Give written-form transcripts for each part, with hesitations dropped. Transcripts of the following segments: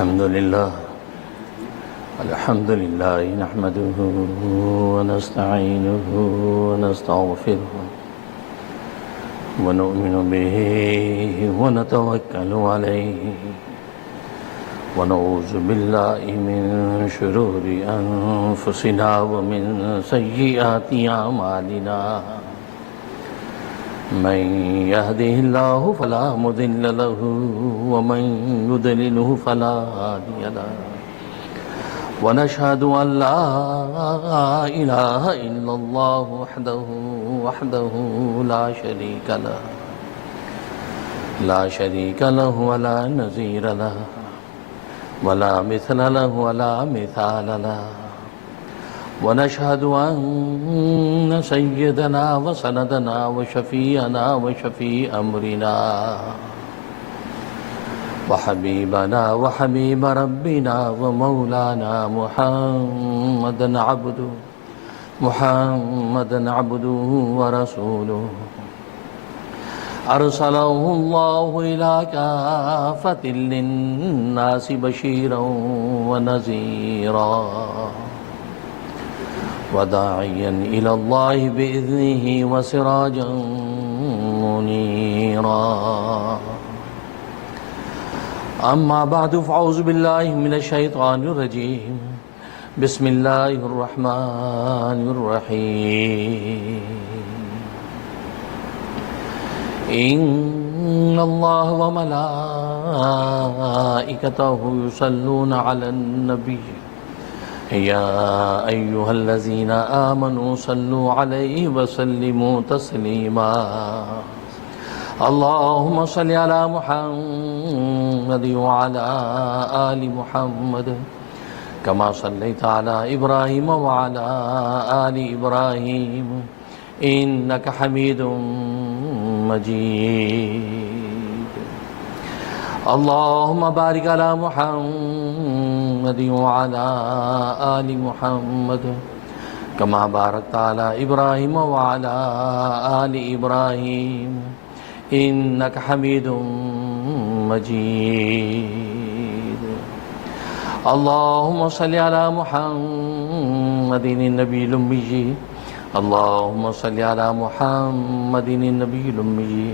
الحمد لله نحمده ونستعينه ونستغفره ونؤمن به ونتوكل عليه ونعوذ بالله من شرور أنفسنا ومن سيئات أعمالنا من يهده الله فلا مضل له ومن يضلله فلا هادي له ونشهد أن لا إله إلا الله وحده لا شريك له ولا نظير له ولا مثل له ولا مثال له ونشهد أن سيدنا وسندنا وشفيعنا وشفيع أمرنا وحبيبنا وحبيب ربنا ومولانا محمدا عبده ورسوله أرسله الله إلى كافة للناس بشيرا ونذيرا وداعيا إلى الله بإذنه وسراجا منيرا أما بعد فأعوذ بالله من الشيطان الرجيم بسم الله الرحمن الرحيم إن الله وملائكته يصلون على النبي يا أيها الذين آمنوا صلوا عليه وسلموا تسليما اللهم صل على محمد وعلى آل محمد كما صليت على إبراهيم وعلى آل إبراهيم إنك حميد مجيد اللهم بارك على محمد وعلى آل محمد كما باركت على إبراهيم وعلى آل إبراهيم إنك حميد مجيد اللهم صل على محمد النبي الأمي اللهم صل على محمد النبي الأمي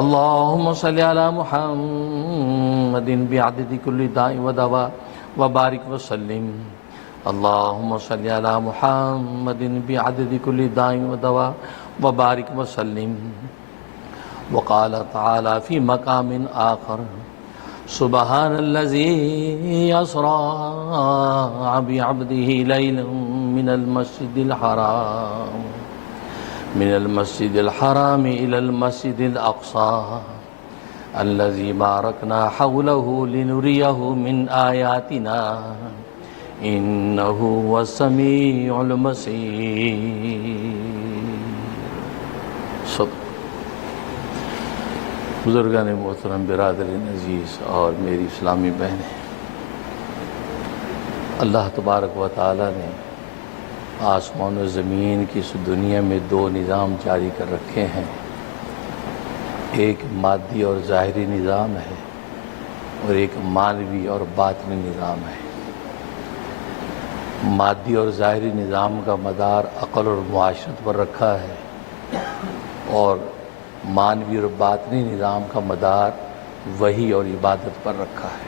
اللهم صل على محمد بعدد كل داء ودواء وبارك وسلم اللهم صل على محمد بعدد كل داء ودواء وبارك وسلم وقال تعالى في مقام آخر سبحان الذي أسرى بعبده ليلا من المسجد الحرام إلى المسجد الأقصى الذي باركنا حوله لنريه من آياتنا إنه هو السميع البصير. بزرگان محترم، برادرین عزیز اور میری اسلامی بہنیں، اللہ تبارک و تعالی نے آسمان و زمین کی اس دنیا میں دو نظام جاری کر رکھے ہیں. ایک مادی اور ظاہری نظام ہے اور ایک معنوی اور باطنی نظام ہے. مادی اور ظاہری نظام کا مدار عقل اور معاشرت پر رکھا ہے اور معنوی اور باطنی نظام کا مدار وحی اور عبادت پر رکھا ہے.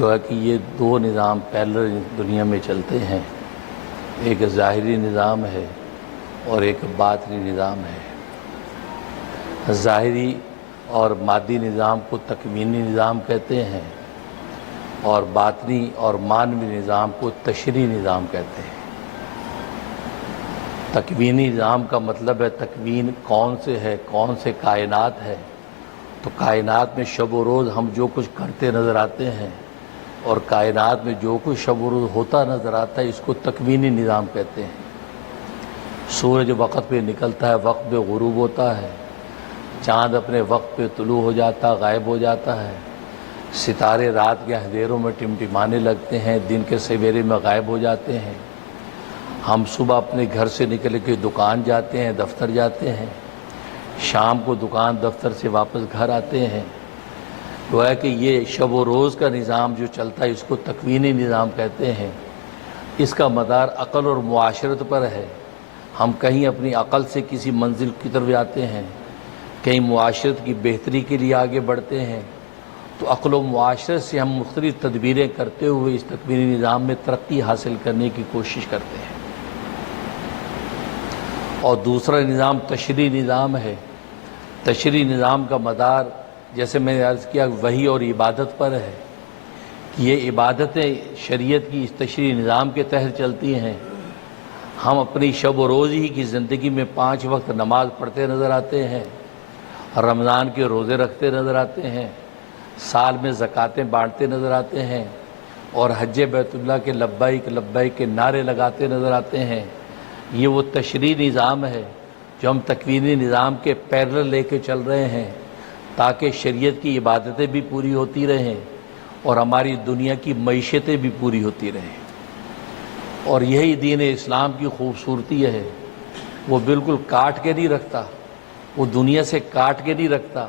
گویا کہ یہ دو نظام پیرلل دنیا میں چلتے ہیں. ایک ظاہری نظام ہے اور ایک باطنی نظام ہے. ظاہری اور مادی نظام کو تکوینی نظام کہتے ہیں اور باطنی اور معنوی نظام کو تشریعی نظام کہتے ہیں. تکوینی نظام کا مطلب ہے تکوین کون سے ہے، کون سے کائنات ہے. تو کائنات میں شب و روز ہم جو کچھ کرتے نظر آتے ہیں اور کائنات میں جو کچھ شب و روز ہوتا نظر آتا ہے اس کو تکوینی نظام کہتے ہیں. سورج وقت پہ نکلتا ہے، وقت پہ غروب ہوتا ہے. چاند اپنے وقت پہ طلوع ہو جاتا، غائب ہو جاتا ہے. ستارے رات کے اندھیروں میں ٹمٹمانے لگتے ہیں، دن کے سویرے میں غائب ہو جاتے ہیں. ہم صبح اپنے گھر سے نکل کے دکان جاتے ہیں، دفتر جاتے ہیں. شام کو دکان دفتر سے واپس گھر آتے ہیں. گویا کہ یہ شب و روز کا نظام جو چلتا ہے اس کو تکوینی نظام کہتے ہیں۔ اس کا مدار عقل اور معاشرت پر ہے۔ ہم کہیں اپنی عقل سے کسی منزل کی طرف جاتے ہیں، کہیں معاشرت کی بہتری کے لیے آگے بڑھتے ہیں، تو عقل و معاشرت سے ہم مختلف تدبیریں کرتے ہوئے اس تکوینی نظام میں ترقی حاصل کرنے کی کوشش کرتے ہیں۔ اور دوسرا نظام تشریعی نظام ہے۔ تشریعی نظام کا مدار جیسے میں نے عرض کیا وحی اور عبادت پر ہے کہ یہ عبادتیں شریعت کی اس تشریعی نظام کے تحت چلتی ہیں۔ ہم اپنی شب و روز ہی کی زندگی میں 5 وقت نماز پڑھتے نظر آتے ہیں، رمضان کے روزے رکھتے نظر آتے ہیں، سال میں زکاتیں بانٹتے نظر آتے ہیں، اور حج بیت اللہ کے لبیک لبیک کے نعرے لگاتے نظر آتے ہیں۔ یہ وہ تشریعی نظام ہے جو ہم تکوینی نظام کے پیرلل لے کے چل رہے ہیں تاکہ شریعت کی عبادتیں بھی پوری ہوتی رہیں اور ہماری دنیا کی معیشتیں بھی پوری ہوتی رہیں۔ اور یہی دین اسلام کی خوبصورتی ہے، وہ بالکل کاٹ کے نہیں رکھتا، وہ دنیا سے کاٹ کے نہیں رکھتا۔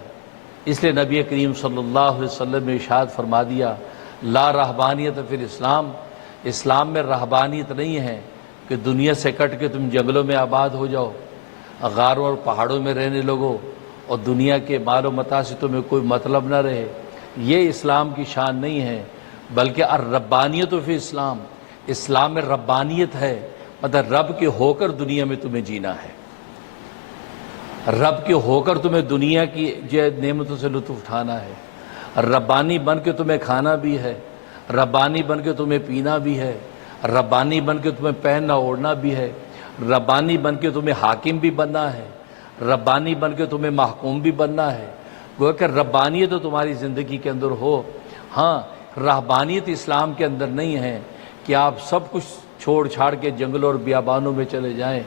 اس لیے نبی کریم صلی اللہ علیہ وسلم نے ارشاد فرما دیا، لا رہبانیت فی الاسلام، اسلام میں رہبانیت نہیں ہے کہ دنیا سے کٹ کے تم جنگلوں میں آباد ہو جاؤ، غاروں اور پہاڑوں میں رہنے لگو اور دنیا کے مال و متاع سے تمہیں کوئی مطلب نہ رہے۔ یہ اسلام کی شان نہیں ہے، بلکہ الربانیت فی اسلام، اسلام میں ربانیت ہے، مطلب رب کے ہو کر دنیا میں تمہیں جینا ہے، رب کے ہو کر تمہیں دنیا کی نعمتوں سے لطف اٹھانا ہے، ربانی بن کے تمہیں کھانا بھی ہے، ربانی بن کے تمہیں پینا بھی ہے، ربانی بن کے تمہیں پہننا اوڑھنا بھی ہے، ربانی بن کے تمہیں حاکم بھی بننا ہے، ربانی بن کے تمہیں محکوم بھی بننا ہے۔ گویا کہ ربانیت تو تمہاری زندگی کے اندر ہو۔ ہاں، رہبانیت اسلام کے اندر نہیں ہے کہ آپ سب کچھ چھوڑ چھاڑ کے جنگلوں اور بیابانوں میں چلے جائیں،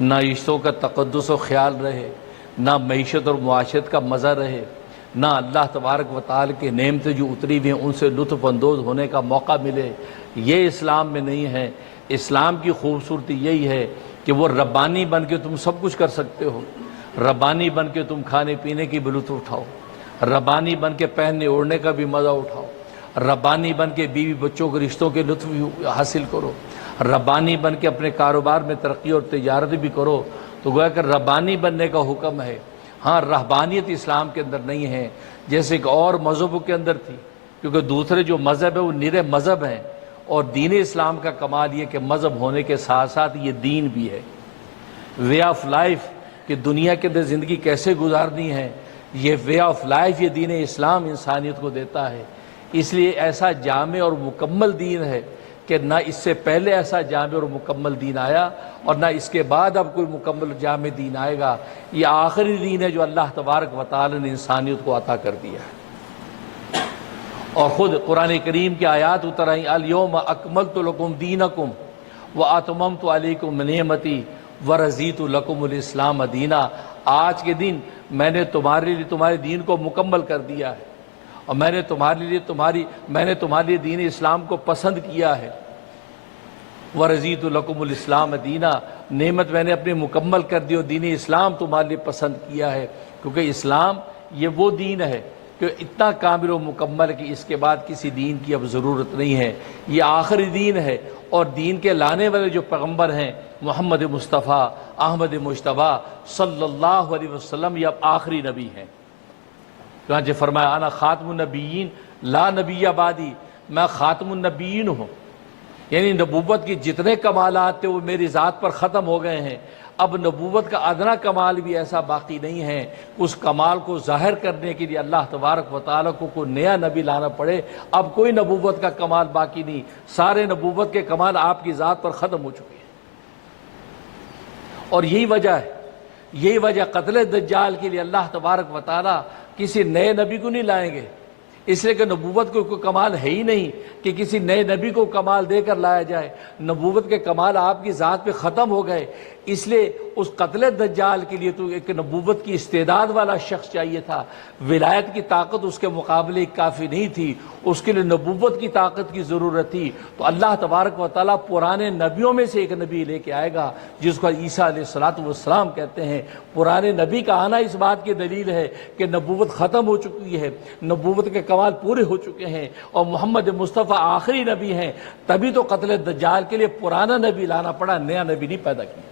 نہ رشتوں کا تقدس و خیال رہے، نہ معیشت اور معاشرت کا مزہ رہے، نہ اللہ تبارک و تعالی کے نعمتیں جو اتری ہوئی ہیں ان سے لطف اندوز ہونے کا موقع ملے۔ یہ اسلام میں نہیں ہے۔ اسلام کی خوبصورتی یہی ہے کہ وہ ربانی بن کے تم سب کچھ کر سکتے ہو، ربانی بن کے تم کھانے پینے کی بھی لطف اٹھاؤ، ربانی بن کے پہننے اوڑھنے کا بھی مزہ اٹھاؤ، ربانی بن کے بیوی بچوں کے رشتوں کے لطف بھی حاصل کرو، ربانی بن کے اپنے کاروبار میں ترقی اور تجارت بھی کرو۔ تو گویا کہ ربانی بننے کا حکم ہے۔ ہاں، رہبانیت اسلام کے اندر نہیں ہے جیسے کہ اور مذہبوں کے اندر تھی، کیونکہ دوسرے جو مذہب ہے وہ نرے مذہب ہیں، اور دین اسلام کا کمال یہ کہ مذہب ہونے کے ساتھ ساتھ یہ دین بھی ہے، وے آف لائف، کہ دنیا کے اندر زندگی کیسے گزارنی ہے، یہ وے آف لائف یہ دین اسلام انسانیت کو دیتا ہے۔ اس لیے ایسا جامع اور مکمل دین ہے کہ نہ اس سے پہلے ایسا جامع اور مکمل دین آیا اور نہ اس کے بعد اب کوئی مکمل جامع دین آئے گا۔ یہ آخری دین ہے جو اللہ تبارک و تعالی نے انسانیت کو عطا کر دیا ہے۔ اور خود قرآن کریم کی آیات اتر آئیں، الیوم اکملت لکم دینکم واتممت علیکم نعمتی ورضیت لکم الاسلام دینا۔ آج کے دن میں نے تمہارے لیے تمہارے دین کو مکمل کر دیا ہے، اور میں نے تمہارے لیے دین اسلام کو پسند کیا ہے۔ ورضیت لکم الاسلام دینا، نعمت میں نے اپنی مکمل کر دی اور دین اسلام تمہارے لیے پسند کیا ہے، کیونکہ اسلام یہ وہ دین ہے کہ اتنا کامل و مکمل ہے کہ اس کے بعد کسی دین کی اب ضرورت نہیں ہے۔ یہ آخری دین ہے، اور دین کے لانے والے جو پیغمبر ہیں محمد مصطفیٰ احمد مجتبیٰ صلی اللہ علیہ وسلم، یہ اب آخری نبی ہیں۔ چنانچہ فرمایا انا خاتم النبیین لا نبی بعدی، میں خاتم النبیین ہوں، یعنی نبوت کی جتنے کمالات تھے وہ میری ذات پر ختم ہو گئے ہیں۔ اب نبوت کا ادنا کمال بھی ایسا باقی نہیں ہے، اس کمال کو ظاہر کرنے کے لیے اللہ تبارک و تعالیٰ کو کوئی نیا نبی لانا پڑے۔ اب کوئی نبوت کا کمال باقی نہیں، سارے نبوت کے کمال آپ کی ذات پر ختم ہو چکے ہیں۔ اور یہی وجہ قتل دجال کے لیے اللہ تبارک و تعالیٰ کسی نئے نبی کو نہیں لائیں گے، اس لیے کہ نبوت کو کوئی کمال ہے ہی نہیں کہ کسی نئے نبی کو کمال دے کر لایا جائے۔ نبوت کے کمال آپ کی ذات پہ ختم ہو گئے، اس لیے اس قتل دجال کے لیے تو ایک نبوت کی استعداد والا شخص چاہیے تھا۔ ولایت کی طاقت اس کے مقابلے کافی نہیں تھی، اس کے لیے نبوت کی طاقت کی ضرورت تھی۔ تو اللہ تبارک و تعالیٰ پرانے نبیوں میں سے ایک نبی لے کے آئے گا جس کو عیسیٰ علیہ السلام کہتے ہیں۔ پرانے نبی کا آنا اس بات کی دلیل ہے کہ نبوت ختم ہو چکی ہے، نبوت کے کمال پورے ہو چکے ہیں اور محمد مصطفیٰ آخری نبی ہیں، تبھی تو قتل دجال کے لیے پرانا نبی لانا پڑا، نیا نبی نہیں پیدا کیا۔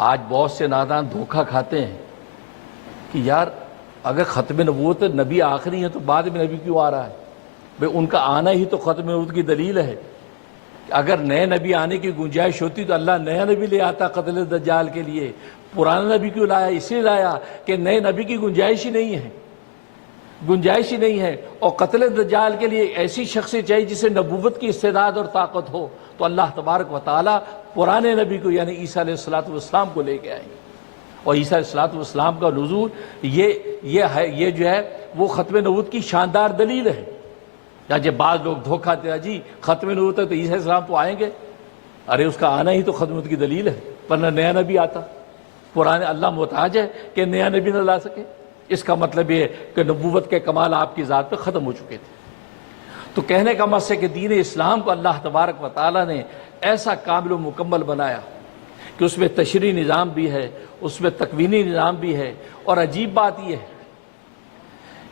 آج بہت سے نادان دھوکہ کھاتے ہیں کہ یار اگر ختم نبوت نبی آخری ہے تو بعد میں نبی کیوں آ رہا ہے؟ بھئی ان کا آنا ہی تو ختم نبوت کی دلیل ہے۔ اگر نئے نبی آنے کی گنجائش ہوتی تو اللہ نیا نبی لے آتا قتل دجال کے لیے، پرانا نبی کیوں لایا؟ اس لیے لایا کہ نئے نبی کی گنجائش ہی نہیں ہے، گنجائش ہی نہیں ہے، اور قتل دجال کے لیے ایسی شخصیت چاہیے جسے نبوت کی استعداد اور طاقت ہو، تو اللہ تبارک و تعالیٰ پرانے نبی کو یعنی عیسیٰ علیہ السلام کو لے کے آئے، اور عیسیٰ علیہ السلام کا نزول یہ جو ہے وہ ختم نبوت کی شاندار دلیل ہے۔ یا جب بعض لوگ دھوکہ دیتے ہیں جی ختم نبوت ہے تو عیسیٰ علیہ السلام تو آئیں گے، ارے اس کا آنا ہی تو ختم نبوت کی دلیل ہے، ورنہ نیا نبی آتا، پرانے اللہ محتاج ہے کہ نیا نبی نہ لا سکے؟ اس کا مطلب یہ ہے کہ نبوت کے کمال آپ کی ذات پہ ختم ہو چکے تھے۔ تو کہنے کا مقصد ہے کہ دین اسلام کو اللہ تبارک و تعالیٰ نے ایسا کامل و مکمل بنایا کہ اس میں تشریعی نظام بھی ہے، اس میں تکوینی نظام بھی ہے، اور عجیب بات یہ ہے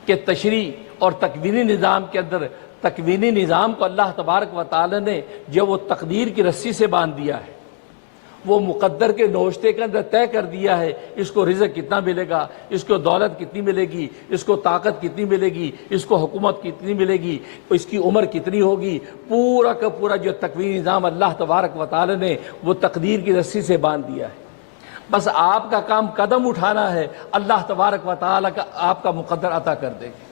کہ تشریع اور تکوینی نظام کے اندر تکوینی نظام کو اللہ تبارک و تعالی نے جو وہ تقدیر کی رسی سے باندھ دیا ہے، وہ مقدر کے نوشتے کے اندر طے کر دیا ہے، اس کو رزق کتنا ملے گا، اس کو دولت کتنی ملے گی، اس کو طاقت کتنی ملے گی، اس کو حکومت کتنی ملے گی، اس کی عمر کتنی ہوگی، پورا کا پورا جو تکوینی نظام اللہ تبارک و تعالی نے وہ تقدیر کی رسی سے باندھ دیا ہے۔ بس آپ کا کام قدم اٹھانا ہے، اللہ تبارک و تعالی کا آپ کا مقدر عطا کر دے گے۔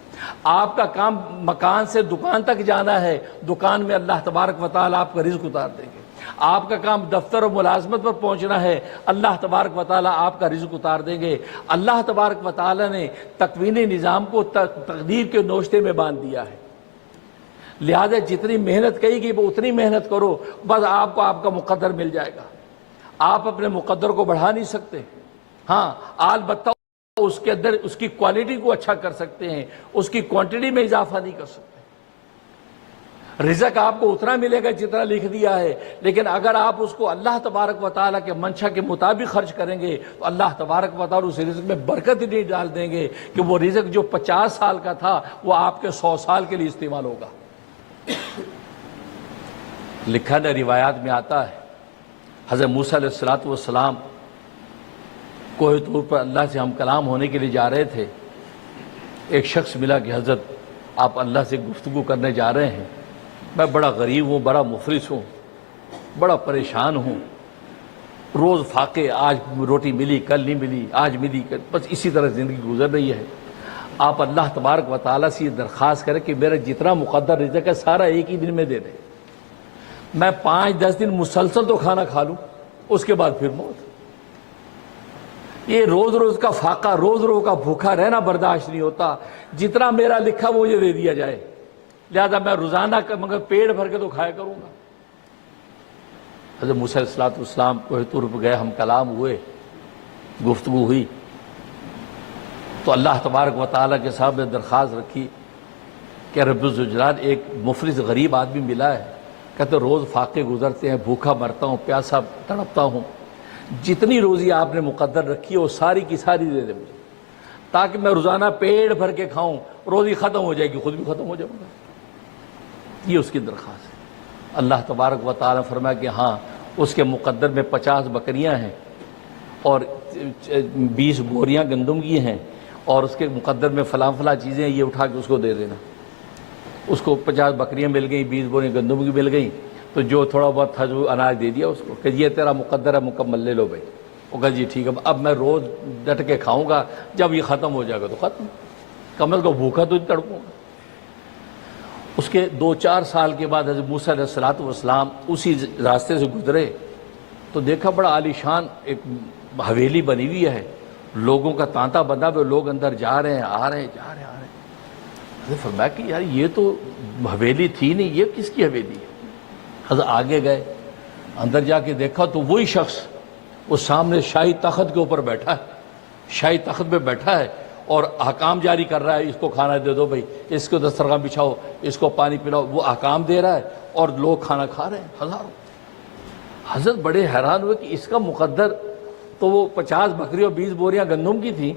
آپ کا کام مکان سے دکان تک جانا ہے، دکان میں اللہ تبارک و تعالی آپ کا رزق اتار دیں گے۔ آپ کا کام دفتر و ملازمت پر پہنچنا ہے، اللہ تبارک و تعالی آپ کا رزق اتار دیں گے۔ اللہ تبارک و تعالی نے تکوینی نظام کو تقدیر کے نوشتے میں باندھ دیا ہے، لہذا جتنی محنت کہی گئی وہ اتنی محنت کرو، بس آپ کو آپ کا مقدر مل جائے گا۔ آپ اپنے مقدر کو بڑھا نہیں سکتے، ہاں البتہ اس کے اندر اس کی کوالٹی کو اچھا کر سکتے ہیں، اس کی کوانٹٹی میں اضافہ نہیں کر سکتے۔ رزق آپ کو اتنا ملے گا جتنا لکھ دیا ہے، لیکن اگر آپ اس کو اللہ تبارک و تعالیٰ کے منشا کے مطابق خرچ کریں گے تو اللہ تبارک و تعالیٰ اس رزق میں برکت ہی نہیں ڈال دیں گے کہ وہ رزق جو 50 سال کا تھا وہ آپ کے 100 سال کے لیے استعمال ہوگا۔ لکھا ہے روایات میں آتا ہے حضرت موسیٰ علیہ السلام کوہ طور پر اللہ سے ہم کلام ہونے کے لیے جا رہے تھے، ایک شخص ملا کہ حضرت آپ اللہ سے گفتگو کرنے جا رہے ہیں، میں بڑا غریب ہوں، بڑا مفلس ہوں، بڑا پریشان ہوں، روز فاقے، آج روٹی ملی کل نہیں ملی، آج ملی بس اسی طرح زندگی گزر رہی ہے۔ آپ اللہ تبارک و تعالیٰ سے یہ درخواست کریں کہ میرا جتنا مقدر رزق ہے سارا ایک ہی دن میں دے دیں، میں 5-10 دن مسلسل تو کھانا کھا لوں، اس کے بعد پھر موت۔ یہ روز روز کا فاقہ، روز روز کا بھوکا رہنا برداشت نہیں ہوتا، جتنا میرا لکھا وہ مجھے دے دیا جائے، لہذا میں روزانہ مگر پیٹ بھر کے تو کھایا کروں گا۔ حضرت موسیٰ علیہ السلام کوہ طور پر گئے، ہم کلام ہوئے، گفتگو ہوئی، تو اللہ تبارک و تعالیٰ کے سامنے درخواست رکھی کہ رب الجلال ایک مفلس غریب آدمی ملا ہے، کہتے روز فاقے گزرتے ہیں، بھوکا مرتا ہوں، پیاسا تڑپتا ہوں، جتنی روزی آپ نے مقدر رکھی ہے وہ ساری کی ساری دے دے مجھے، تاکہ میں روزانہ پیٹ بھر کے کھاؤں، روزی ختم ہو جائے گی خود بھی ختم ہو جاؤں گا۔ یہ اس کی درخواست ہے۔ اللہ تبارک و تعالیٰ نے فرمایا کہ ہاں اس کے مقدر میں 50 بکریاں ہیں اور 20 بوریاں گندم کی ہیں، اور اس کے مقدر میں فلاں فلاں چیزیں ہیں، یہ اٹھا کے اس کو دے دینا۔ اس کو 50 بکریاں مل گئیں، 20 بوریاں گندم کی مل گئیں، تو جو تھوڑا بہت تھا جو اناج دے دیا اس کو کہ یہ تیرا مقدر ہے، مکمل لے لو بھائی۔ وہ کہا جی ٹھیک ہے، اب میں روز ڈٹ کے کھاؤں گا، جب یہ ختم ہو جائے گا تو ختم، کم از کم بھوکا تو تڑپوں گا۔ اس کے 2-4 سال کے بعد حضرت موسیٰ علیہ السلام اسی راستے سے گزرے تو دیکھا بڑا عالیشان ایک حویلی بنی ہوئی ہے، لوگوں کا تانتا بندہ پہ، لوگ اندر جا رہے ہیں آ رہے ہیں جا رہے ہیں آ رہے ہیں۔ حضرت فرمایا کہ یار یہ تو حویلی تھی نہیں، یہ کس کی حویلی ہے؟ حضرت آگے گئے، اندر جا کے دیکھا تو وہی شخص وہ سامنے شاہی تخت کے اوپر بیٹھا ہے، شاہی تخت پہ بیٹھا ہے اور احکام جاری کر رہا ہے، اس کو کھانا دے دو بھائی، اس کو دسترخوان بچھاؤ، اس کو پانی پلاؤ، وہ احکام دے رہا ہے اور لوگ کھانا کھا رہے ہیں ہزاروں۔ حضرت بڑے حیران ہوئے کہ اس کا مقدر تو وہ 50 بکری اور 20 بوریاں گندم کی تھیں،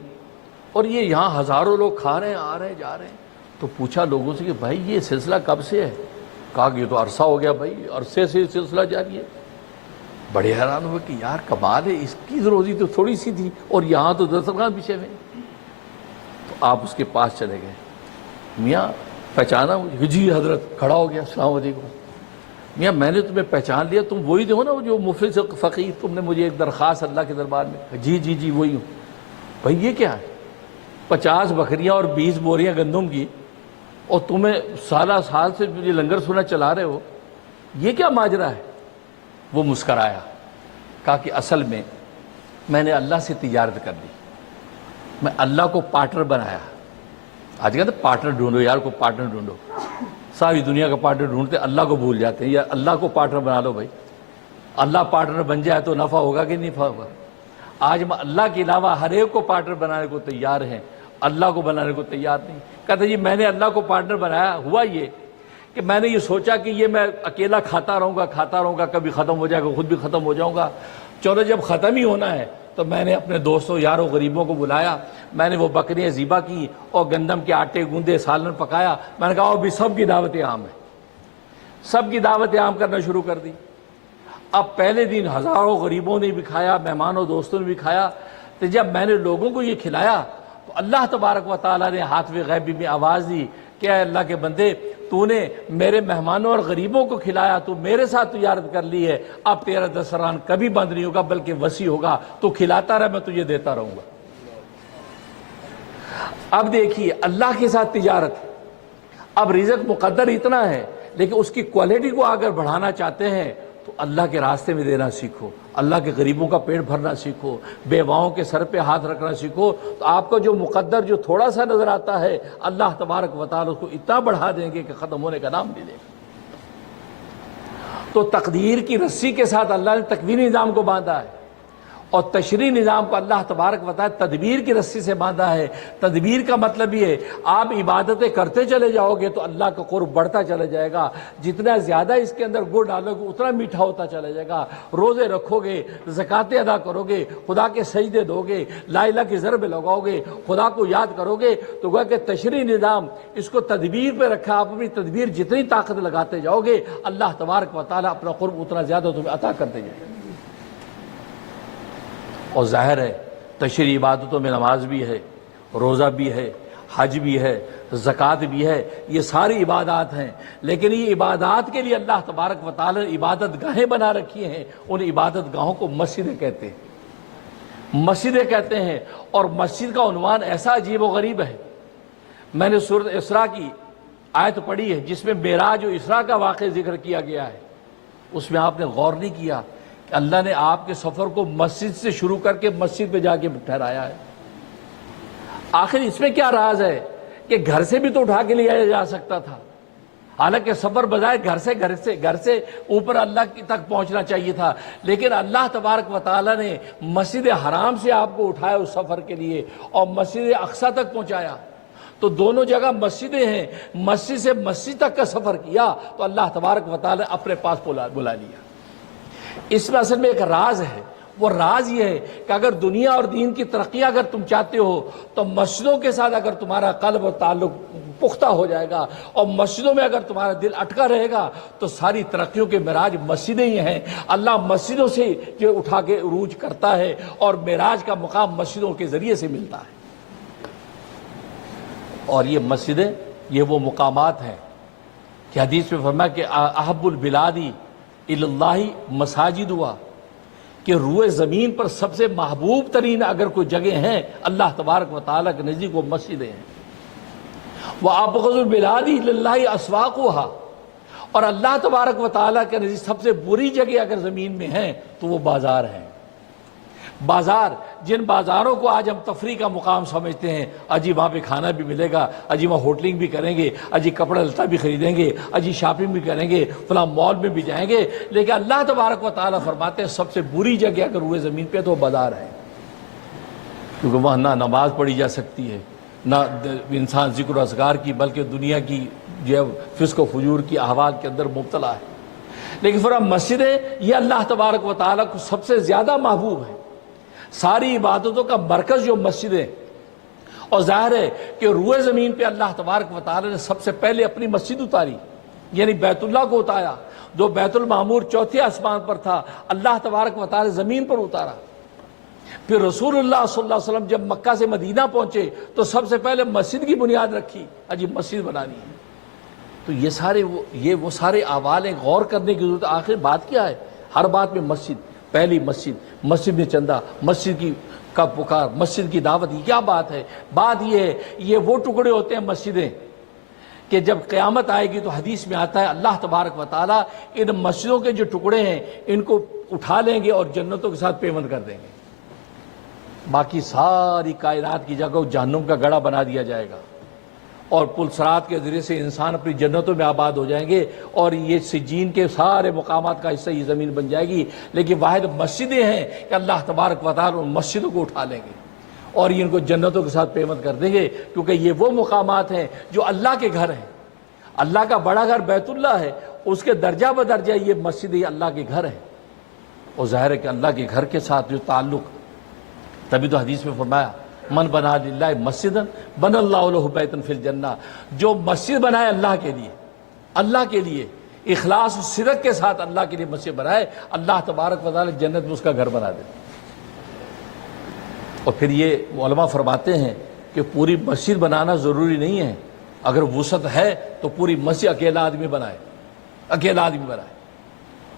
اور یہ یہاں ہزاروں لوگ کھا رہے ہیں، آ رہے ہیں، جا رہے ہیں۔ تو پوچھا لوگوں سے کہ بھائی یہ سلسلہ کب سے ہے؟ کہا کہ یہ تو عرصہ ہو گیا بھائی، عرصے سے سلسلہ جاری ہے۔ بڑے حیران ہوئے کہ یار کمال ہے، اس کی روزی تو تھوڑی سی تھی اور یہاں تو دسترخوان بچھے ہوئے ہیں۔ تو آپ اس کے پاس چلے گئے، میاں پہچانا مجھے؟ جی حضرت، کھڑا ہو گیا، السلام علیکم۔ میاں میں نے تمہیں پہچان لیا، تم وہی ہو نا جو مفلس فقیر، تم نے مجھے ایک درخواست اللہ کے دربار میں؟ جی جی جی وہی ہوں۔ بھائی یہ کیا ہے؟ 50 بکریاں اور 20 بوریاں گندم کی، اور تمہیں سالہ سال سے یہ لنگر سنا چلا رہے ہو، یہ کیا ماجرا ہے؟ وہ مسکرایا، کہا کہ اصل میں نے اللہ سے تجارت کر لی، میں اللہ کو پارٹنر بنایا۔ آج کہتے ہیں پارٹنر ڈھونڈو یار، کو پارٹنر ڈھونڈو، ساری دنیا کا پارٹنر ڈھونڈتے اللہ کو بھول جاتے ہیں۔ یار اللہ کو پارٹنر بنا لو بھائی، اللہ پارٹنر بن جائے تو نفع ہوگا کہ نہیں نفع ہوگا؟ آج ہم اللہ کے علاوہ ہر ایک کو پارٹنر بنانے کو تیار ہیں، اللہ کو بنانے کو تیار نہیں۔ کہتے جی میں نے اللہ کو پارٹنر بنایا، ہوا یہ کہ میں نے یہ سوچا کہ یہ میں اکیلا کھاتا رہوں گا، کبھی ختم ہو جائے گا، خود بھی ختم ہو جاؤں گا۔ چلو جب ختم ہی ہونا ہے تو میں نے اپنے دوستوں یاروں غریبوں کو بلایا، میں نے وہ بکریاں ذبح کی اور گندم کے آٹے گوندے، سالن پکایا۔ میں نے کہا ابھی سب کی دعوت عام ہے، سب کی دعوت عام کرنا شروع کر دی۔ اب پہلے دن ہزاروں غریبوں نے بھی کھایا، مہمانوں دوستوں نے بھی کھایا۔ تو جب میں نے لوگوں کو یہ کھلایا تو اللہ تبارک و تعالیٰ نے ہاتھ غیبی میں آواز دی کہ اے اللہ کے بندے، تو نے میرے مہمانوں اور غریبوں کو کھلایا، تو میرے ساتھ تجارت کر لی ہے، اب تیرا دسترخوان کبھی بند نہیں ہوگا بلکہ وسیع ہوگا، تو کھلاتا رہ، میں تجھے دیتا رہوں گا۔ اب دیکھیے اللہ کے ساتھ تجارت، اب رزق مقدر اتنا ہے، لیکن اس کی کوالٹی کو اگر بڑھانا چاہتے ہیں تو اللہ کے راستے میں دینا سیکھو، اللہ کے غریبوں کا پیٹ بھرنا سیکھو، بیواؤں کے سر پہ ہاتھ رکھنا سیکھو، تو آپ کا جو مقدر جو تھوڑا سا نظر آتا ہے، اللہ تبارک و تعالیٰ اس کو اتنا بڑھا دیں گے کہ ختم ہونے کا نام نہیں لے گا۔ تو تقدیر کی رسی کے ساتھ اللہ نے تکوینی نظام کو باندھا ہے، اور تشریعی نظام کو اللہ تبارک و تعالیٰ تدبیر کی رسی سے باندھا ہے۔ تدبیر کا مطلب یہ ہے آپ عبادتیں کرتے چلے جاؤ گے تو اللہ کا قرب بڑھتا چلا جائے گا، جتنا زیادہ اس کے اندر گڑ ڈالو گے اتنا میٹھا ہوتا چلا جائے گا۔ روزے رکھو گے، زکاتیں ادا کرو گے، خدا کے سجدے دو گے، لا الہ کی ضرب لگاؤ گے، خدا کو یاد کرو گے، تو گویا کہ تشریعی نظام اس کو تدبیر پہ رکھا۔ آپ اپنی تدبیر جتنی طاقت لگاتے جاؤ گے اللہ تبارک و تعالیٰ اپنا قرب اتنا زیادہ تمہیں عطا کرتے جائے گا۔ اور ظاہر ہے تشریعی عبادتوں میں نماز بھی ہے، روزہ بھی ہے، حج بھی ہے، زکوٰۃ بھی ہے، یہ ساری عبادات ہیں، لیکن یہ عبادات کے لیے اللہ تبارک و تعالی نے عبادت گاہیں بنا رکھی ہیں۔ ان عبادت گاہوں کو مسجدیں کہتے ہیں، مسجدیں کہتے ہیں۔ اور مسجد کا عنوان ایسا عجیب و غریب ہے، میں نے سورۃ اسراء کی آیت پڑھی ہے جس میں معراج و اسراء کا واقعہ ذکر کیا گیا ہے، اس میں آپ نے غور نہیں کیا کہ اللہ نے آپ کے سفر کو مسجد سے شروع کر کے مسجد پہ جا کے ٹھہرایا ہے۔ آخر اس میں کیا راز ہے کہ گھر سے بھی تو اٹھا کے لے آیا جا سکتا تھا، حالانکہ سفر بجائے گھر سے اوپر اللہ کی تک پہنچنا چاہیے تھا، لیکن اللہ تبارک و تعالیٰ نے مسجد حرام سے آپ کو اٹھایا اس سفر کے لیے اور مسجد اقصیٰ تک پہنچایا۔ تو دونوں جگہ مسجدیں ہیں، مسجد سے مسجد تک کا سفر کیا تو اللہ تبارک و تعالیٰ نے اپنے پاس بلا لیا۔ اس میں اصل میں ایک راز ہے، وہ راز یہ ہے کہ اگر دنیا اور دین کی ترقی اگر تم چاہتے ہو تو مسجدوں کے ساتھ اگر تمہارا قلب و تعلق پختہ ہو جائے گا اور مسجدوں میں اگر تمہارا دل اٹکا رہے گا تو ساری ترقیوں کے معراج مسجدیں ہی ہیں۔ اللہ مسجدوں سے جو اٹھا کے عروج کرتا ہے اور معراج کا مقام مسجدوں کے ذریعے سے ملتا ہے۔ اور یہ مسجدیں یہ وہ مقامات ہیں کہ حدیث میں فرمایا کہ احب البلادی اللہ مساجد ہوا، کہ روئے زمین پر سب سے محبوب ترین اگر کوئی جگہ ہیں اللہ تبارک و تعالیٰ کے نزدیک وہ مسجدیں ہیں۔ وَأَبْغَضُ الْبِلَادِ إِلَى اللَّهِ أَسْوَاقُهَا، اور اللہ تبارک و تعالیٰ کے نزدیک سب سے بری جگہ اگر زمین میں ہیں تو وہ بازار ہیں۔ بازار، جن بازاروں کو آج ہم تفریح کا مقام سمجھتے ہیں، اجی وہاں پہ کھانا بھی ملے گا، اجی وہاں ہوٹلنگ بھی کریں گے، اجی کپڑا لتا بھی خریدیں گے، اجی شاپنگ بھی کریں گے، فلاں مال میں بھی جائیں گے، لیکن اللہ تبارک و تعالیٰ فرماتے ہیں سب سے بری جگہ اگر ہوئے زمین پہ تو بازار ہے، کیونکہ وہاں نہ نماز پڑھی جا سکتی ہے، نہ انسان ذکر و اذکار کی، بلکہ دنیا کی جو فسق و فجور کی احوال کے اندر مبتلا ہے۔ لیکن پھر مسجدیں یہ اللہ تبارک و تعالیٰ کو سب سے زیادہ محبوب ہے۔ ساری عبادتوں کا مرکز جو مسجدیں، اور ظاہر ہے کہ روئے زمین پہ اللہ تبارک و تعالی نے سب سے پہلے اپنی مسجد اتاری، یعنی بیت اللہ کو اتارا، جو بیت المعمور چوتھے آسمان پر تھا اللہ تبارک و تعالی زمین پر اتارا۔ پھر رسول اللہ صلی اللہ علیہ وسلم جب مکہ سے مدینہ پہنچے تو سب سے پہلے مسجد کی بنیاد رکھی، عجیب مسجد بنانی ہے۔ تو یہ وہ سارے اعمال ہیں، غور کرنے کی ضرورت۔ آخر بات کیا ہے؟ ہر بات میں مسجد، پہلی مسجد میں چندہ، مسجد کی کا پکار، مسجد کی دعوت، یہ کیا بات ہے؟ بات یہ ہے، یہ وہ ٹکڑے ہوتے ہیں مسجدیں کہ جب قیامت آئے گی تو حدیث میں آتا ہے اللہ تبارک و تعالیٰ ان مسجدوں کے جو ٹکڑے ہیں ان کو اٹھا لیں گے اور جنتوں کے ساتھ پیمنٹ کر دیں گے۔ باقی ساری کائنات کی جگہ جہنم کا گڑھا بنا دیا جائے گا، اور پل صراط کے ذریعے سے انسان اپنی جنتوں میں آباد ہو جائیں گے، اور یہ سجین کے سارے مقامات کا حصہ یہ زمین بن جائے گی۔ لیکن واحد مسجدیں ہیں کہ اللہ تبارک و تعالیٰ ان مسجدوں کو اٹھا لیں گے اور ان کو جنتوں کے ساتھ پیمنٹ کر دیں گے، کیونکہ یہ وہ مقامات ہیں جو اللہ کے گھر ہیں۔ اللہ کا بڑا گھر بیت اللہ ہے، اس کے درجہ بدرجہ یہ مسجدیں اللہ کے گھر ہیں۔ اور ظاہر ہے کہ اللہ کے گھر کے ساتھ جو تعلق، تبھی تو حدیث میں فرمایا من بنا للہ مسجدا بن اللہ لہ بیتا فی الجنہ، جو مسجد بنائے اللہ کے لیے اخلاص و صدق کے ساتھ اللہ کے لیے مسجد بنائے، اللہ تبارک و تعالی جنت میں اس کا گھر بنا دے۔ اور پھر یہ علماء فرماتے ہیں کہ پوری مسجد بنانا ضروری نہیں ہے، اگر وسعت ہے تو پوری مسجد اکیلا آدمی بنائے۔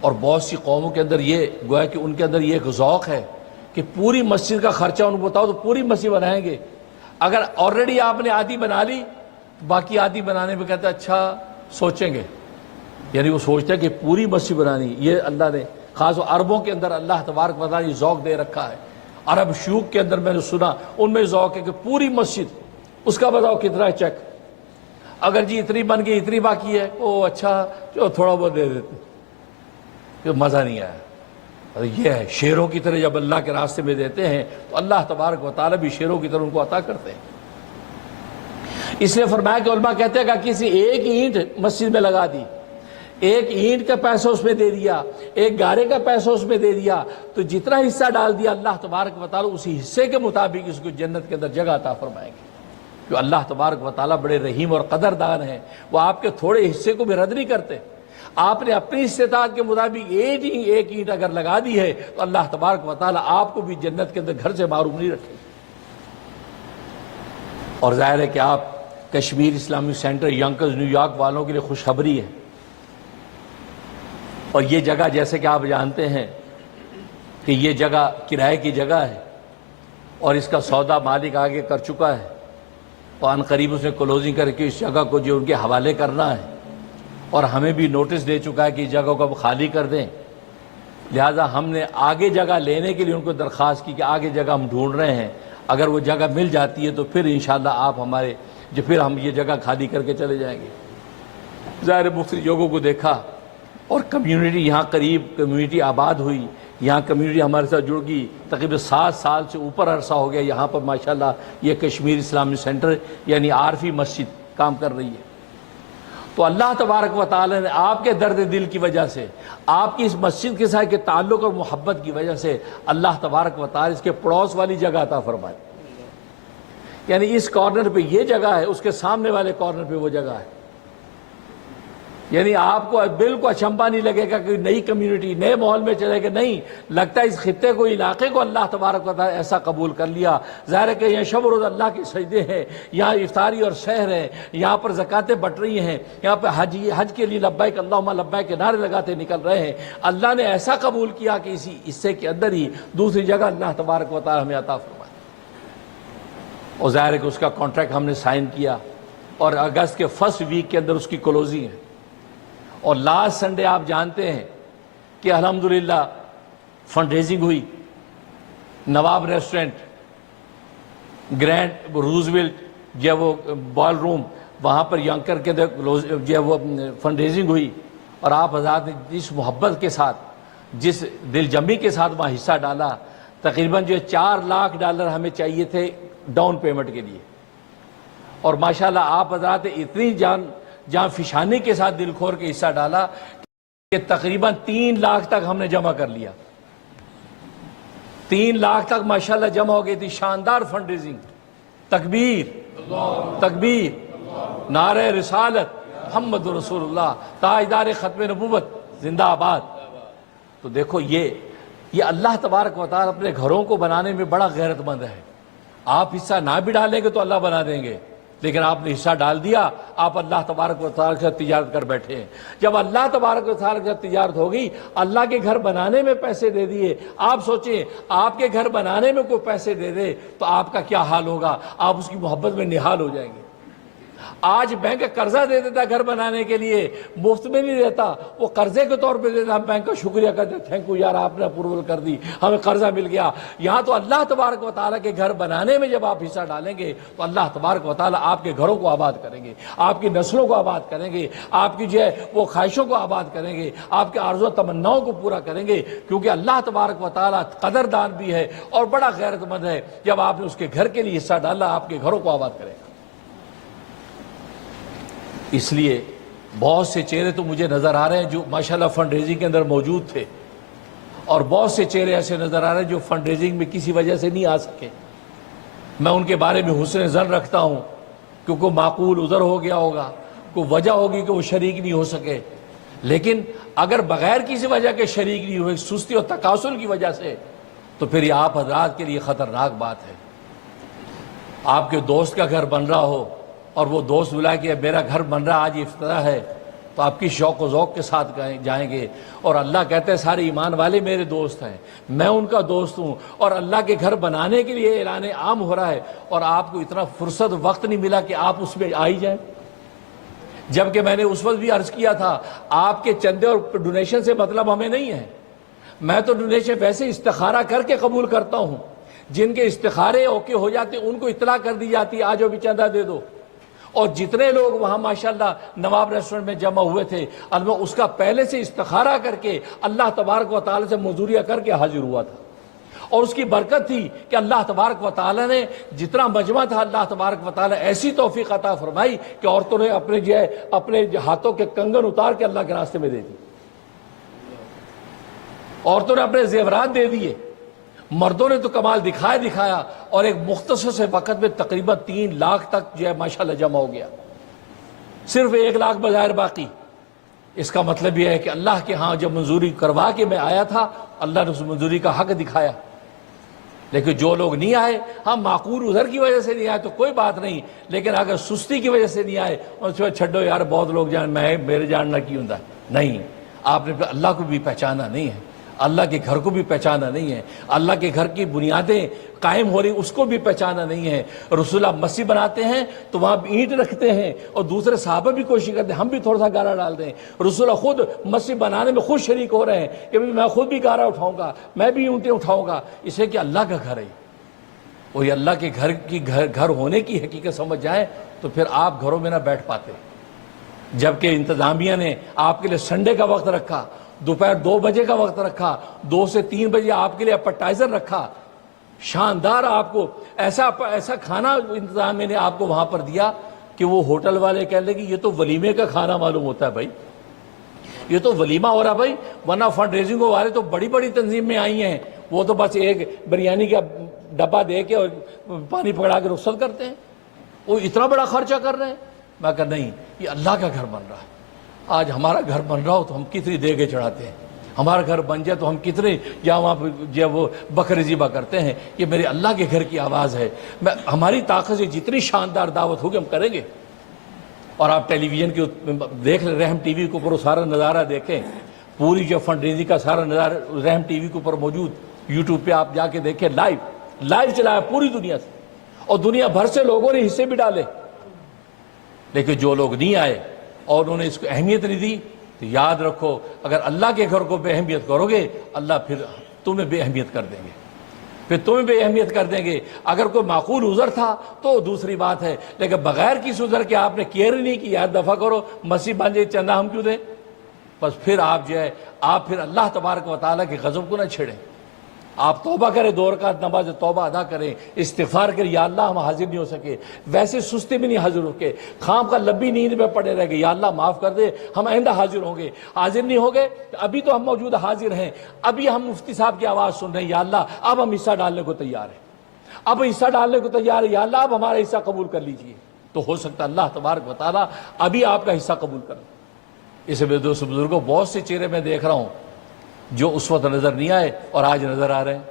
اور بہت سی قوموں کے اندر یہ گویا کہ ان کے اندر یہ ایک ذوق ہے کہ پوری مسجد کا خرچہ ان کو بتاؤ تو پوری مسجد بنائیں گے۔ اگر آلریڈی آپ نے آدھی بنا لی تو باقی آدھی بنانے میں کہتے ہیں اچھا سوچیں گے، یعنی وہ سوچتے ہیں کہ پوری مسجد بنانی۔ یہ اللہ نے خاص عربوں کے اندر اللہ تبارک و تعالیٰ نے ذوق دے رکھا ہے۔ عرب شیوخ کے اندر میں نے سنا ان میں ذوق ہے کہ پوری مسجد، اس کا بتاؤ کتنا ہے چیک، اگر جی اتنی بن گئی اتنی باقی ہے، او اچھا جو تھوڑا بہت دے دیتے، کہ مزہ نہیں آیا۔ اور یہ ہے شیروں کی طرح جب اللہ کے راستے میں دیتے ہیں تو اللہ تبارک و تعالیٰ بھی شیروں کی طرح ان کو عطا کرتے ہیں۔ اس لیے فرمایا کہ علماء کہتے ہیں کہ کسی ایک اینٹ مسجد میں لگا دی، ایک اینٹ کا پیسہ اس میں دے دیا، ایک گارے کا پیسہ اس میں دے دیا، تو جتنا حصہ ڈال دیا اللہ تبارک و تعالیٰ اسی حصے کے مطابق اس کو جنت کے اندر جگہ عطا فرمائیں گے۔ کہ اللہ تبارک و تعالیٰ بڑے رحیم اور قدردان ہیں، وہ آپ کے تھوڑے حصے کو بھی رد نہیں کرتے۔ آپ نے اپنی استطاعت کے مطابق ایک اینٹ اگر لگا دی ہے تو اللہ تبارک و تعالیٰ آپ کو بھی جنت کے اندر گھر سے محروم نہیں رکھے۔ اور ظاہر ہے کہ آپ کشمیر اسلامی سینٹر یونکرز نیو یارک والوں کے لیے خوشخبری ہے، اور یہ جگہ جیسے کہ آپ جانتے ہیں کہ یہ جگہ کرائے کی جگہ ہے، اور اس کا سودا مالک آگے کر چکا ہے، اور ان قریب اس نے کلوزنگ کر کے اس جگہ کو جو ان کے حوالے کرنا ہے، اور ہمیں بھی نوٹس دے چکا ہے کہ اس جگہ کو اب خالی کر دیں۔ لہٰذا ہم نے آگے جگہ لینے کے لیے ان کو درخواست کی کہ آگے جگہ ہم ڈھونڈ رہے ہیں، اگر وہ جگہ مل جاتی ہے تو پھر انشاءاللہ آپ ہمارے پھر ہم یہ جگہ خالی کر کے چلے جائیں گے۔ ظاہر مختلف جگہوں کو دیکھا، اور کمیونٹی یہاں قریب کمیونٹی آباد ہوئی، یہاں کمیونٹی ہمارے ساتھ جڑ گئی، تقریباً 7 سال سے اوپر عرصہ ہو گیا یہاں پر ماشاءاللہ یہ کشمیر اسلامی سینٹر یعنی عارفی مسجد کام کر رہی ہے۔ تو اللہ تبارک و تعالی نے آپ کے درد دل کی وجہ سے، آپ کی اس مسجد کے ساتھ کے تعلق اور محبت کی وجہ سے اللہ تبارک و تعالی اس کے پڑوس والی جگہ عطا فرمائی، یعنی اس کارنر پہ یہ جگہ ہے، اس کے سامنے والے کارنر پہ وہ جگہ ہے۔ یعنی آپ کو بالکل اچنبھا نہیں لگے گا کہ نئی کمیونٹی نئے ماحول میں چلے گا، نہیں لگتا ہے اس خطے کو علاقے کو اللہ تبارک و تعالی ایسا قبول کر لیا۔ ظاہر ہے کہ یہاں شب و روز اللہ کے سجدے ہیں، یہاں افطاری اور سحر ہے، یہاں پر زکاتیں بٹ رہی ہیں، یہاں پہ حج کے لیے لبیک اللہم لبیک کے نعرے لگاتے نکل رہے ہیں۔ اللہ نے ایسا قبول کیا کہ اسی حصے کے اندر ہی دوسری جگہ اللہ تبارک و تعالی ہمیں عطا فرمائے، اور ظاہر ہے کہ اس کا کانٹریکٹ ہم نے سائن کیا، اور اگست کے فرسٹ ویک کے اندر اس کی کلوزنگ ہے۔ اور لاسٹ سنڈے آپ جانتے ہیں کہ الحمدللہ فنڈ ریزنگ ہوئی، نواب ریسٹورنٹ، گرینڈ روزویلٹ جو وہ بال روم وہاں پر یونکر کے اندر جو وہ فنڈ ریزنگ ہوئی، اور آپ حضرات نے جس محبت کے ساتھ جس دل جمی کے ساتھ وہاں حصہ ڈالا، تقریباً جو $4 لاکھ ہمیں چاہیے تھے ڈاؤن پیمنٹ کے لیے، اور ماشاءاللہ آپ حضرات نے اتنی جہاں فشانی کے ساتھ دل کھول کے حصہ ڈالا کہ تقریباً 3 لاکھ تک ہم نے جمع کر لیا۔ 3 لاکھ تک ماشاءاللہ جمع ہو گئی تھی، شاندار فنڈ ریزنگ۔ تکبیر، تکبیر، نعرہ رسالت، محمد رسول اللہ، تاجدار ختم نبوت، زندہ آباد۔ تو دیکھو یہ اللہ تبارک و تعالیٰ اپنے گھروں کو بنانے میں بڑا غیرت مند ہے۔ آپ حصہ نہ بھی ڈالیں گے تو اللہ بنا دیں گے، لیکن آپ نے حصہ ڈال دیا، آپ اللہ تبارک و تعالیٰ کے ساتھ تجارت کر بیٹھے ہیں۔ جب اللہ تبارک و تعالیٰ کے ساتھ تجارت ہوگی، اللہ کے گھر بنانے میں پیسے دے دیے، آپ سوچیں آپ کے گھر بنانے میں کوئی پیسے دے دے تو آپ کا کیا حال ہوگا؟ آپ اس کی محبت میں نہال ہو جائیں گے۔ آج بینک قرضہ دے دیتا گھر بنانے کے لیے، مفت میں نہیں دیتا، وہ قرضے کے طور پہ دیتا، ہم بینک کا شکریہ کرتے ہیں، تھینک یو یار آپ نے اپروول کر دی، ہمیں قرضہ مل گیا۔ یہاں تو اللہ تبارک و تعالیٰ کے گھر بنانے میں جب آپ حصہ ڈالیں گے تو اللہ تبارک و تعالیٰ آپ کے گھروں کو آباد کریں گے، آپ کی نسلوں کو آباد کریں گے، آپ کی وہ خواہشوں کو آباد کریں گے، آپ کے آرزو و تمناؤں کو پورا کریں گے، کیونکہ اللہ تبارک و تعالیٰ قدردان بھی ہے اور بڑا غیرت مند ہے۔ جب آپ نے اس کے گھر کے لیے حصہ ڈالا، آپ کے گھروں کو آباد کرے گا۔ اس لیے بہت سے چہرے تو مجھے نظر آ رہے ہیں جو ماشاءاللہ فنڈ ریزنگ کے اندر موجود تھے، اور بہت سے چہرے ایسے نظر آ رہے ہیں جو فنڈ ریزنگ میں کسی وجہ سے نہیں آ سکے۔ میں ان کے بارے میں حسن ظن رکھتا ہوں کہ کوئی معقول عذر ہو گیا ہوگا، کوئی وجہ ہوگی کہ وہ شریک نہیں ہو سکے، لیکن اگر بغیر کسی وجہ کے شریک نہیں ہوئے، سستی اور تکاسل کی وجہ سے، تو پھر یہ آپ حضرات کے لیے خطرناک بات ہے۔ آپ کے دوست کا گھر بن رہا ہو اور وہ دوست بلا کہ میرا گھر بن رہا آج افتتاح ہے، تو آپ کی شوق و ذوق کے ساتھ جائیں گے، اور اللہ کہتے ہیں سارے ایمان والے میرے دوست ہیں، میں ان کا دوست ہوں، اور اللہ کے گھر بنانے کے لیے اعلان عام ہو رہا ہے، اور آپ کو اتنا فرصت وقت نہیں ملا کہ آپ اس میں آ ہی جائیں۔ جبکہ میں نے اس وقت بھی عرض کیا تھا، آپ کے چندے اور ڈونیشن سے مطلب ہمیں نہیں ہے، میں تو ڈونیشن ویسے استخارہ کر کے قبول کرتا ہوں، جن کے استخارے اوکے ہو جاتے ان کو اطلاع کر دی جاتی آج بھی چندہ دے دو۔ اور جتنے لوگ وہاں ماشاءاللہ نواب ریسٹورنٹ میں جمع ہوئے تھے، میں اس کا پہلے سے استخارہ کر کے اللہ تبارک و تعالی سے منظوریہ کر کے حاضر ہوا تھا، اور اس کی برکت تھی کہ اللہ تبارک و تعالی نے جتنا مجمع تھا، اللہ تبارک و تعالی ایسی توفیق عطا فرمائی کہ عورتوں نے اپنے ہاتھوں کے کنگن اتار کے اللہ کے راستے میں دے دی، عورتوں نے اپنے زیورات دے دیے، مردوں نے تو کمال دکھایا، اور ایک مختصر سے وقت میں تقریباً 3 لاکھ تک ماشاءاللہ جمع ہو گیا، صرف 1 لاکھ بظاہر باقی۔ اس کا مطلب یہ ہے کہ اللہ کے ہاں جب منظوری کروا کے میں آیا تھا، اللہ نے اس منظوری کا حق دکھایا۔ لیکن جو لوگ نہیں آئے، ہم معقول عذر کی وجہ سے نہیں آئے تو کوئی بات نہیں، لیکن اگر سستی کی وجہ سے نہیں آئے اور چھڈو یار بہت لوگ جان میرے جاننا کی ہوں نہیں، آپ نے اللہ کو بھی پہچانا نہیں ہے، اللہ کے گھر کو بھی پہچانا نہیں ہے، اللہ کے گھر کی بنیادیں قائم ہو رہی اس کو بھی پہچانا نہیں ہے۔ رسول اللہ مسجد بناتے ہیں تو وہاں اینٹ رکھتے ہیں، اور دوسرے صحابہ بھی کوشش کرتے ہیں ہم بھی تھوڑا سا گارا ڈال دیں۔ رسول اللہ خود مسجد بنانے میں خود شریک ہو رہے ہیں کہ میں خود بھی گارا اٹھاؤں گا، میں بھی اینٹیں اٹھاؤں گا، اسے کہ اللہ کا گھر ہے۔ وہی اللہ کے گھر ہونے کی حقیقت سمجھ جائیں تو پھر آپ گھروں میں نہ بیٹھ پاتے۔ جبکہ انتظامیہ نے آپ کے لیے سنڈے کا وقت رکھا، دوپہر 2 بجے کا وقت رکھا، 2 سے 3 بجے آپ کے لیے اپیٹائزر رکھا، شاندار آپ کو ایسا کھانا انتظامیہ نے آپ کو وہاں پر دیا کہ وہ ہوٹل والے کہہ لیں کہ یہ تو ولیمے کا کھانا معلوم ہوتا ہے بھائی، یہ تو ولیمہ ہو رہا بھائی، ورنہ فنڈ ریزنگ والے تو بڑی بڑی تنظیم میں آئی ہیں، وہ تو بس ایک بریانی کا ڈبہ دے کے اور پانی پکڑا کے رخصت کرتے ہیں، وہ اتنا بڑا خرچہ کر رہے ہیں۔ میں کہا نہیں، یہ اللہ کا گھر بن رہا ہے۔ آج ہمارا گھر بن رہا ہو تو ہم کتنی دیگیں چڑھاتے ہیں، ہمارا گھر بن جائے تو ہم کتنے وہاں پہ وہ بکرے ذبح کرتے ہیں۔ یہ میرے اللہ کے گھر کی آواز ہے، ہماری طاقت سے جتنی شاندار دعوت ہوگی ہم کریں گے۔ اور آپ ٹیلی ویژن کی دیکھ لیں، رحم ٹی وی کے اوپر سارا نظارہ دیکھیں، پوری جو فنڈ ریزنگ کا سارا نظارہ رحم ٹی وی کے اوپر موجود، یوٹیوب پہ آپ جا کے دیکھیں، لائیو چلایا پوری دنیا سے، اور دنیا بھر سے لوگوں نے حصے بھی ڈالے۔ لیکن جو لوگ نہیں آئے اور انہوں نے اس کو اہمیت نہیں دی، تو یاد رکھو اگر اللہ کے گھر کو بے اہمیت کرو گے، اللہ پھر تمہیں بے اہمیت کر دیں گے، اگر کوئی معقول عذر تھا تو دوسری بات ہے، لیکن بغیر کسی عذر کے آپ نے کیئر نہیں کی، یاد دفعہ کرو مسیح بن جائے چندہ ہم کیوں دیں؟ بس پھر آپ پھر اللہ تبارک و تعالیٰ کے غضب کو نہ چھیڑیں، آپ توبہ کریں، 2 رکعت نماز توبہ ادا کریں، استغفار کریں، یا اللہ ہم حاضر نہیں ہو سکے، ویسے سستی میں نہیں حاضر ہو کے خام کا لمبی نیند میں پڑے رہ گئے، یا اللہ معاف کر دے، ہم آئندہ حاضر ہوں گے، حاضر نہیں ہو گئے ابھی تو ہم موجود حاضر ہیں، ابھی ہم مفتی صاحب کی آواز سن رہے ہیں، یا اللہ اب ہم حصہ ڈالنے کو تیار ہیں، اب حصہ ڈالنے کو تیار ہے، یا اللہ اب ہمارا حصہ قبول کر لیجئے، تو ہو سکتا ہے اللہ تبارک و تعالیٰ ابھی آپ کا حصہ قبول کر لے۔ اسے میرے دوست بزرگوں، بہت سے چہرے میں دیکھ رہا ہوں جو اس وقت نظر نہیں آئے اور آج نظر آ رہے ہیں،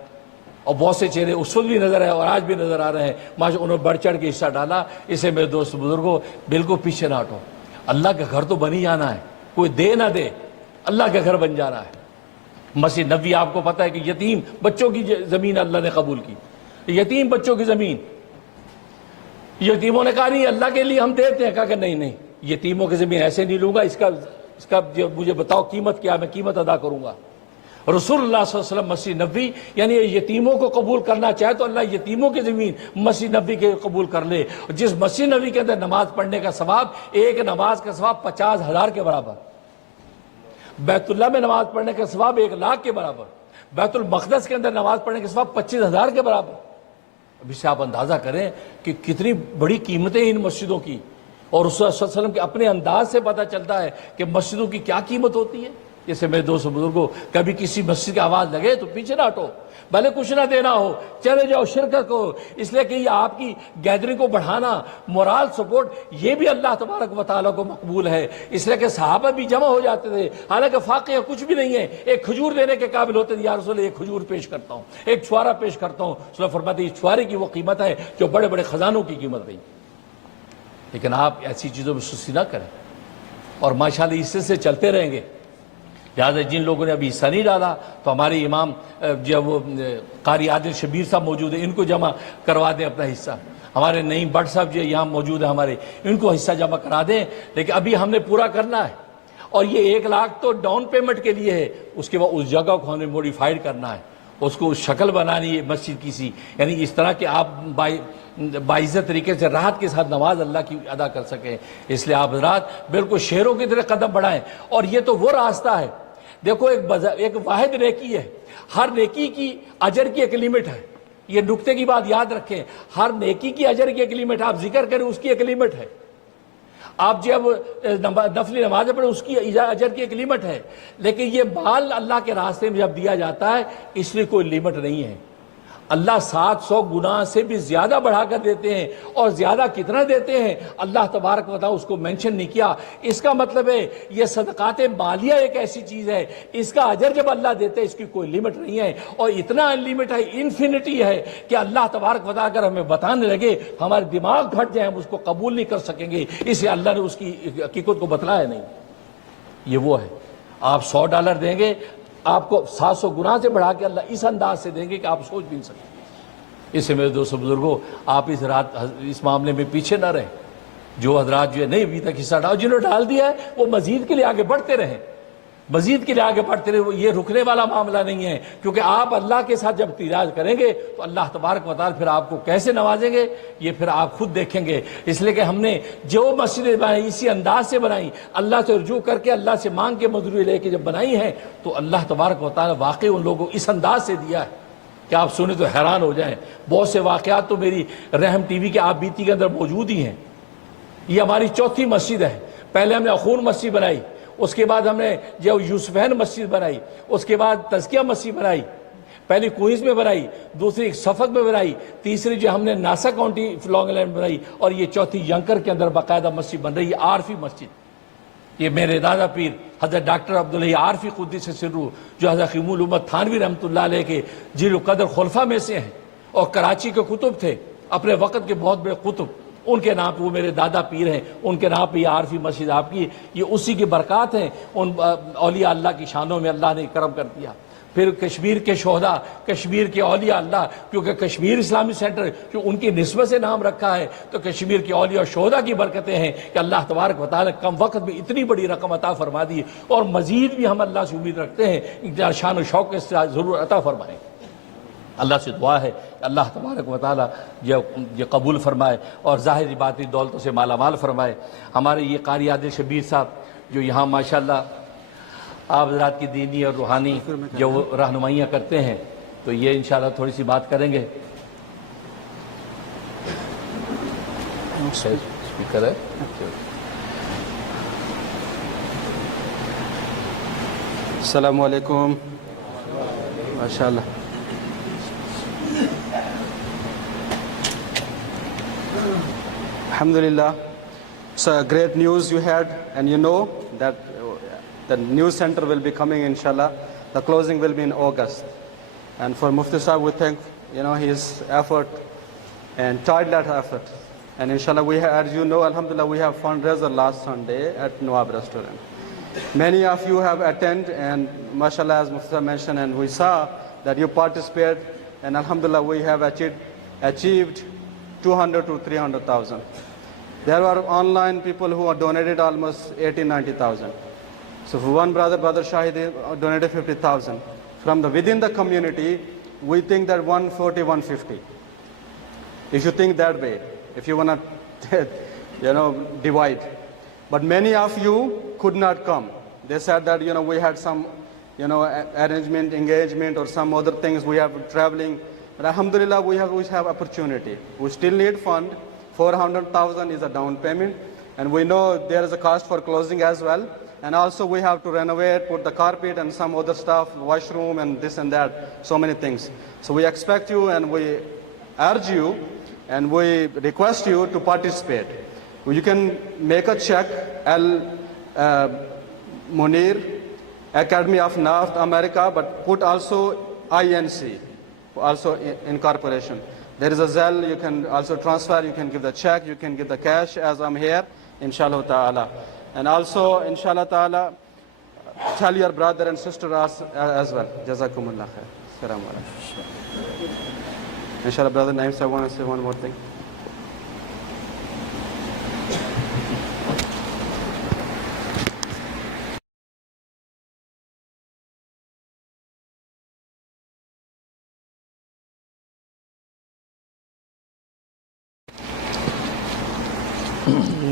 اور بہت سے چہرے اس وقت بھی نظر آئے اور آج بھی نظر آ رہے ہیں، ماشاء انہوں نے بڑھ چڑھ کے حصہ ڈالا۔ اسے میرے دوست بزرگوں بالکل پیچھے نہ ہٹو، اللہ کا گھر تو بن ہی جانا ہے، کوئی دے نہ دے، اللہ کا گھر بن جانا ہے۔ مسجد نبوی آپ کو پتہ ہے کہ یتیم بچوں کی زمین اللہ نے قبول کی، یتیم بچوں کی زمین، یتیموں نے کہا نہیں اللہ کے لیے ہم دیتے ہیں، کہا کہ نہیں یتیموں کی زمین ایسے نہیں لوں گا، اس کا مجھے بتاؤ قیمت کیا، میں قیمت ادا کروں گا۔ رسول اللہ صلی اللہ علیہ وسلم مسجد نبوی یعنی یتیموں کو قبول کرنا چاہے تو اللہ یتیموں کی زمین مسجد نبوی کے قبول کر لے۔ جس مسجد نبوی کے اندر نماز پڑھنے کا ثواب، ایک نماز کا ثواب 50,000 کے برابر، بیت اللہ میں نماز پڑھنے کا ثواب 1,00,000 کے برابر، بیت المقدس کے اندر نماز پڑھنے کا ثواب 25,000 کے برابر۔ اب اس سے آپ اندازہ کریں کہ کتنی بڑی قیمتیں ان مسجدوں کی، اور رسول اللہ صلی اللہ علیہ وسلم کے اپنے انداز سے پتہ چلتا ہے کہ مسجدوں کی کیا قیمت ہوتی ہے۔ جیسے میرے دوست بزرگوں، کبھی کسی مسجد کی آواز لگے تو پیچھے نہ ہٹو، بھلے کچھ نہ دینا ہو، چلے جاؤ، شرکت کرو، اس لیے کہ یہ آپ کی گیدرنگ کو بڑھانا، مورال سپورٹ، یہ بھی اللہ تبارک و تعالیٰ کو مقبول ہے۔ اس لیے کہ صحابہ بھی جمع ہو جاتے تھے، حالانکہ فاقہ کچھ بھی نہیں ہے، ایک کھجور دینے کے قابل ہوتے تھے، یا رسول اللہ ایک کھجور پیش کرتا ہوں، ایک چھوارا پیش کرتا ہوں، رسول اللہ فرماتے ہیں اس چھوارے کی وہ قیمت ہے جو بڑے بڑے خزانوں کی قیمت رہی۔ لیکن آپ ایسی چیزوں میں سستی نہ کریں، اور ماشاءاللہ اس سے چلتے رہیں گے۔ لہٰذا جن لوگوں نے ابھی حصہ نہیں ڈالا تو ہمارے امام جو وہ قاری عادل شبیر صاحب موجود ہیں، ان کو جمع کروا دیں اپنا حصہ۔ ہمارے نعیم بٹ صاحب جو یہاں موجود ہیں ہمارے، ان کو حصہ جمع کرا دیں۔ لیکن ابھی ہم نے پورا کرنا ہے، اور یہ 1,00,000 تو ڈاؤن پیمنٹ کے لیے ہے، اس کے بعد اس جگہ کو ہمیں موڈیفائڈ کرنا ہے، اس کو شکل بنانی ہے مسجد کی سی، یعنی اس طرح کہ آپ باعزت طریقے سے راحت کے ساتھ نماز اللہ کی ادا کر سکیں۔ اس لیے آپ حضرات بالکل شہروں کی طرح قدم بڑھائیں، اور یہ تو وہ راستہ ہے، دیکھو ایک واحد نیکی ہے، ہر نیکی کی اجر کی ایک لیمٹ ہے، یہ نکتے کی بات یاد رکھیں، ہر نیکی کی اجر کی ایک لیمٹ ہے، آپ ذکر کریں اس کی ایک لیمٹ ہے، آپ جب نفلی نماز پڑھیں اس کی اجر کی ایک لیمٹ ہے، لیکن یہ مال اللہ کے راستے میں جب دیا جاتا ہے اس لیے کوئی لیمٹ نہیں ہے۔ اللہ 700 گنا سے بھی زیادہ بڑھا کر دیتے ہیں، اور زیادہ کتنا دیتے ہیں اللہ تبارک و تعالیٰ اس کو مینشن نہیں کیا۔ اس کا مطلب ہے یہ صدقات مالیہ ایک ایسی چیز ہے، اس کا اجر جب اللہ دیتے ہیں اس کی کوئی لیمٹ نہیں ہے، اور اتنا انلیمٹ ہے، انفینٹی ہے کہ اللہ تبارک و تعالیٰ اگر ہمیں بتانے لگے ہمارے دماغ پھٹ جائیں، ہم اس کو قبول نہیں کر سکیں گے، اسے اللہ نے اس کی حقیقت کو بتلایا نہیں۔ یہ وہ ہے، آپ $100 دیں گے، آپ کو 700 گنا سے بڑھا کے اللہ اس انداز سے دیں گے کہ آپ سوچ بھی نہیں سکتے۔ اس سے میرے دوست بزرگوں، آپ اس معاملے میں پیچھے نہ رہیں۔ جو حضرات جو ہے نہیں ابھی تک حصہ ڈال، جنہوں نے ڈال دیا ہے وہ مزید کے لیے آگے بڑھتے رہیں، مزید کے لیے آگے بڑھتے رہیں، یہ رکنے والا معاملہ نہیں ہے، کیونکہ آپ اللہ کے ساتھ جب تیراج کریں گے تو اللہ تبارک و تعالیٰ پھر آپ کو کیسے نوازیں گے یہ پھر آپ خود دیکھیں گے۔ اس لیے کہ ہم نے جو مسجدیں بنائی اسی انداز سے بنائی، اللہ سے رجوع کر کے، اللہ سے مانگ کے مزدوری لے کے جب بنائی ہیں، تو اللہ تبارک و تعالیٰ واقعی ان لوگوں کو اس انداز سے دیا ہے کہ آپ سنیں تو حیران ہو جائیں۔ بہت سے واقعات تو میری رحم ٹی وی کے آپ بیتی کے اندر موجود ہی ہیں۔ یہ ہماری چوتھی مسجد ہے، پہلے ہم نے اخون مسجد بنائی، اس کے بعد ہم نے جو یوسفین مسجد بنائی، اس کے بعد تزکیہ مسجد بنائی، پہلی کوئنز میں بنائی، دوسری سفک میں بنائی، تیسری جو ہم نے ناسا کاؤنٹی لانگ لینڈ بنائی، اور یہ چوتھی ینکر کے اندر باقاعدہ مسجد بن رہی ہے، عارفی مسجد۔ یہ میرے دادا پیر حضرت ڈاکٹر عبداللہ عارفی قدس سرہ، جو حضرت خیم الامت تھانوی رحمۃ اللہ علیہ کے جلیل القدر خلفاء میں سے ہیں، اور کراچی کے قطب تھے، اپنے وقت کے بہت بڑے قطب، ان کے نام پہ وہ میرے دادا پیر ہیں، ان کے نام پہ یہ عارفی مسجد آپ کی، یہ اسی کی برکات ہیں، ان اولیاء اللہ کی شانوں میں اللہ نے کرم کر دیا۔ پھر کشمیر کے شہداء، کشمیر کے اولیاء اللہ، کیونکہ کشمیر اسلامی سینٹر جو ان کی نسبت سے نام رکھا ہے، تو کشمیر کے اولیاء اور شہداء کی برکتیں ہیں کہ اللہ تبارک و تعالیٰ کم وقت میں اتنی بڑی رقم عطا فرما دی، اور مزید بھی ہم اللہ سے امید رکھتے ہیں کہ شان و شوق کے ساتھ ضرور عطا فرمائیں۔ اللہ سے دعا ہے کہ اللہ تبارک و تعالیٰ یہ قبول فرمائے اور ظاہری باطنی دولتوں سے مالا مال فرمائے۔ ہمارے یہ قاری عادل شبیر صاحب جو یہاں ماشاءاللہ آپ حضرات کی دینی اور روحانی جو وہ رہنمائیاں کرتے ہیں، تو یہ انشاءاللہ تھوڑی سی بات کریں گے۔ اسپیکر ہے، السلام علیکم، ماشاءاللہ۔ Alhamdulillah. So great news you had, and you know that the news center will be coming, inshallah. The closing will be in August. And for Mufti Sahib, we thank his effort and tireless effort. And inshallah, as you know, alhamdulillah, we have fundraiser last Sunday at Nawab Restaurant. Many of you have attended, and mashallah, as Mufti Sahib mentioned, and we saw that you participate, and alhamdulillah, we have achieved 200 to 300,000. There were online people who have donated almost 80,000-90,000. So for one brother Shahid donated 50,000. From within the community, we think that 140, 150. If you think that way, if you want to, divide. But many of you could not come. They said that, we had some, arrangement, engagement, or some other things. We have traveling. But alhamdulillah, we have opportunity. We still need fund. 400,000 is a down payment. And we know there is a cost for closing as well. And also we have to renovate, put the carpet and some other stuff, washroom and this and that, so many things. So we expect you and we urge you and we request you to participate. You can make a check, Munir, Academy of North America, but put also INC, also incorporation. There is a Zelle, you can also transfer, you can give the check, you can give the cash as I'm here, inshallah ta'ala. And also, inshallah ta'ala, tell your brother and sister as well. Jazakumullah khair. Assalamu alaikum. Inshallah, brother Naeem, I want to say one more thing.